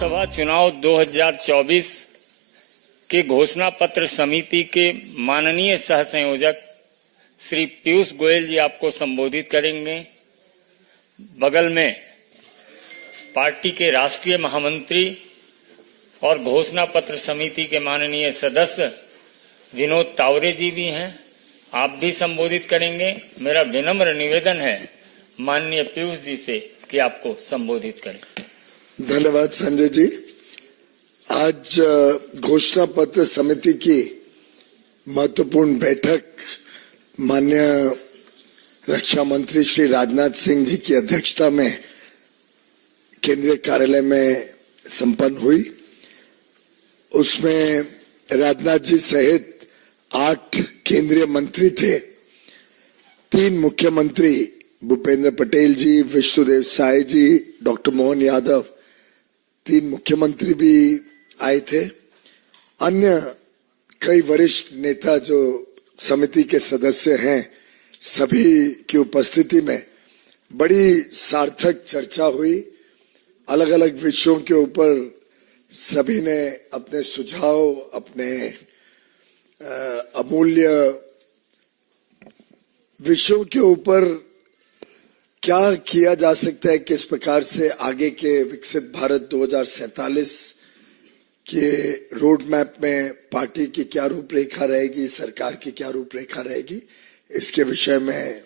विधानसभा चुनाव 2024 के घोषणा पत्र समिति के माननीय सह संयोजक श्री पीयूष गोयल जी आपको संबोधित करेंगे। बगल में पार्टी के राष्ट्रीय महामंत्री और घोषणा पत्र समिति के माननीय सदस्य विनोद तावरे जी भी हैं, आप भी संबोधित करेंगे। मेरा विनम्र निवेदन है माननीय पीयूष जी से कि आपको संबोधित करें। धन्यवाद संजय जी। आज घोषणा पत्र समिति की महत्वपूर्ण बैठक माननीय रक्षा मंत्री श्री राजनाथ सिंह जी की अध्यक्षता में केंद्रीय कार्यालय में संपन्न हुई। उसमें राजनाथ जी सहित 8 केंद्रीय मंत्री थे। 3 मुख्यमंत्री भूपेंद्र पटेल जी, विष्णुदेव साय जी, डॉक्टर मोहन यादव, 3 मुख्यमंत्री भी आए थे। अन्य कई वरिष्ठ नेता जो समिति के सदस्य हैं, सभी की उपस्थिति में बड़ी सार्थक चर्चा हुई। अलग अलग विषयों के ऊपर सभी ने अपने सुझाव, अपने अमूल्य विषयों के ऊपर क्या किया जा सकता है, किस प्रकार से आगे के विकसित भारत 2047 के रोड मैप में पार्टी की क्या रूपरेखा रहेगी, सरकार की क्या रूपरेखा रहेगी, इसके विषय में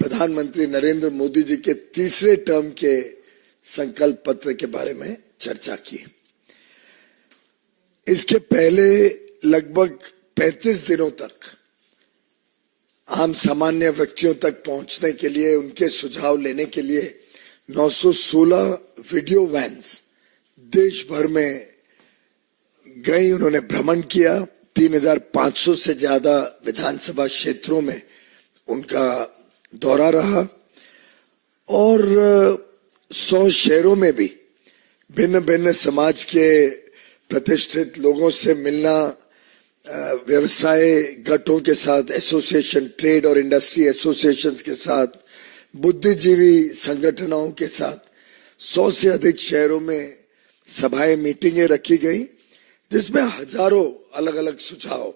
प्रधानमंत्री नरेंद्र मोदी जी के तीसरे टर्म के संकल्प पत्र के बारे में चर्चा की। इसके पहले लगभग 35 दिनों तक आम सामान्य व्यक्तियों तक पहुंचने के लिए, उनके सुझाव लेने के लिए 916 वीडियो वैन्स देश भर में गई। उन्होंने भ्रमण किया। 3500 से ज्यादा विधानसभा क्षेत्रों में उनका दौरा रहा और 100 शहरों में भी भिन्न भिन्न समाज के प्रतिष्ठित लोगों से मिलना, व्यवसाय गठों के साथ, एसोसिएशन, ट्रेड और इंडस्ट्री एसोसिएशंस के साथ, बुद्धिजीवी संगठनों के साथ 100 से अधिक शहरों में सभाएं, मीटिंगें रखी गई, जिसमें हजारों अलग अलग सुझाव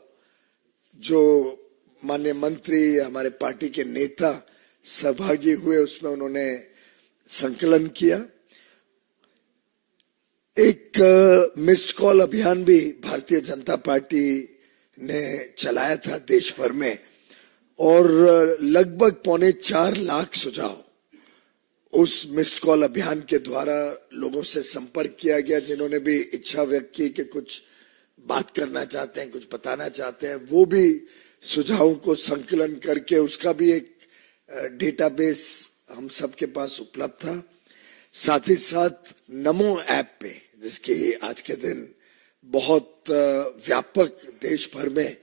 जो माननीय मंत्री, हमारे पार्टी के नेता सहभागी हुए, उसमें उन्होंने संकलन किया। एक मिस्ड कॉल अभियान भी भारतीय जनता पार्टी ने चलाया था देश भर में और लगभग 3.25 लाख सुझाव उस मिस्ड कॉल अभियान के द्वारा लोगों से संपर्क किया गया। जिन्होंने भी इच्छा व्यक्त की कि कुछ बात करना चाहते हैं, कुछ बताना चाहते हैं, वो भी सुझावों को संकलन करके उसका भी एक डेटाबेस हम सबके पास उपलब्ध था। साथ ही साथ नमो ऐप पे, जिसकी आज के दिन बहुत व्यापक देश भर में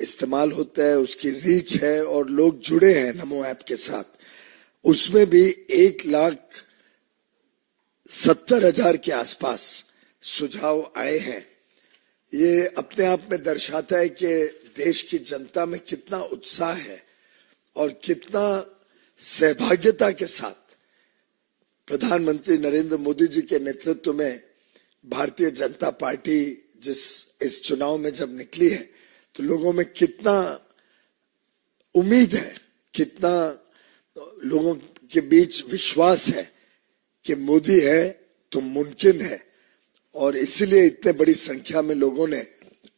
इस्तेमाल होता है, उसकी रीच है और लोग जुड़े हैं नमो ऐप के साथ, उसमें भी 1,70,000 के आसपास सुझाव आए हैं। ये अपने आप में दर्शाता है कि देश की जनता में कितना उत्साह है और कितना सहभागिता के साथ प्रधानमंत्री नरेंद्र मोदी जी के नेतृत्व में भारतीय जनता पार्टी इस चुनाव में जब निकली है, तो लोगों में कितना उम्मीद है, कितना लोगों के बीच विश्वास है कि मोदी है तो मुमकिन है। और इसीलिए इतने बड़ी संख्या में लोगों ने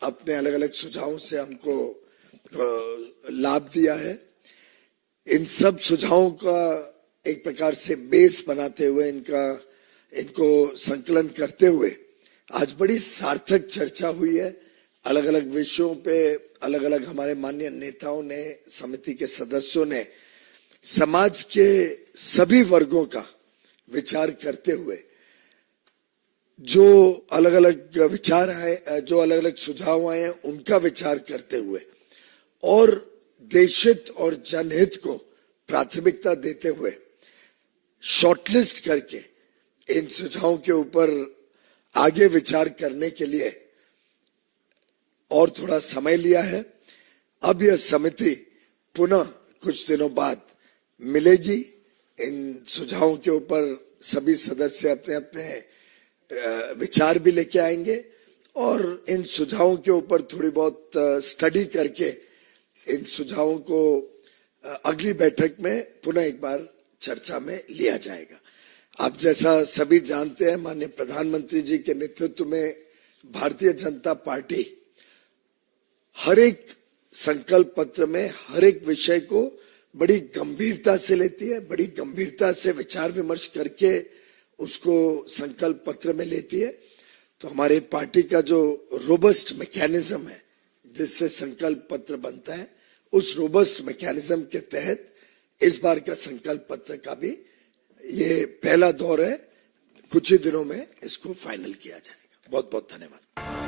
अपने अलग अलग सुझावों से हमको लाभ दिया है। इन सब सुझावों का एक प्रकार से बेस बनाते हुए, इनको संकलन करते हुए आज बड़ी सार्थक चर्चा हुई है। अलग अलग विषयों पे अलग अलग हमारे माननीय नेताओं ने, समिति के सदस्यों ने समाज के सभी वर्गों का विचार करते हुए जो अलग अलग विचार आए, जो अलग अलग सुझाव आए हैं, उनका विचार करते हुए और देशहित और जनहित को प्राथमिकता देते हुए शॉर्टलिस्ट करके इन सुझावों के ऊपर आगे विचार करने के लिए और थोड़ा समय लिया है। अब यह समिति पुनः कुछ दिनों बाद मिलेगी। इन सुझावों के ऊपर सभी सदस्य अपने अपने विचार भी लेके आएंगे और इन सुझावों के ऊपर थोड़ी बहुत स्टडी करके इन सुझावों को अगली बैठक में पुनः एक बार चर्चा में लिया जाएगा। आप जैसा सभी जानते हैं, माननीय प्रधानमंत्री जी के नेतृत्व में भारतीय जनता पार्टी हर एक संकल्प पत्र में हर एक विषय को बड़ी गंभीरता से लेती है, बड़ी गंभीरता से विचार विमर्श करके उसको संकल्प पत्र में लेती है। तो हमारे पार्टी का जो रोबस्ट मैकेनिज्म है जिससे संकल्प पत्र बनता है, उस रोबस्ट मैकेनिज्म के तहत इस बार का संकल्प पत्र का भी ये पहला दौर है। कुछ ही दिनों में इसको फाइनल किया जाएगा। बहुत बहुत धन्यवाद।